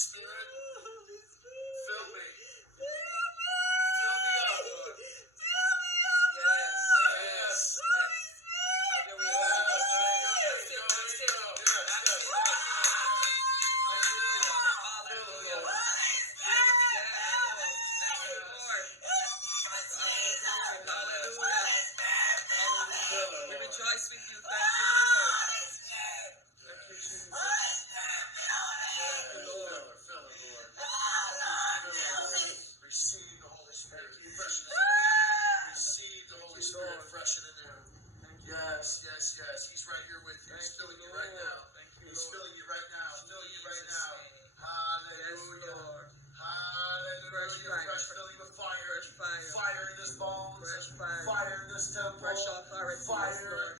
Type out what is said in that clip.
Spirit, Holy Spirit. fill me. Fill me. Fill me up, Lord. Fill me up. Yes. Holy Spirit. There we go. There you go. Yes, yes. Hallelujah. Holy Spirit. Thank you, Lord. Hallelujah. We rejoice with you. Thank you, Lord. Thank you, Jesus. Holy Spirit, fill me. Fill her, Lord. Hallelujah. Receive the Holy Spirit. Fresh in there. Receive the Holy Spirit fresh in there. Yes. He's right here with you. He's filling you right now. He's filling you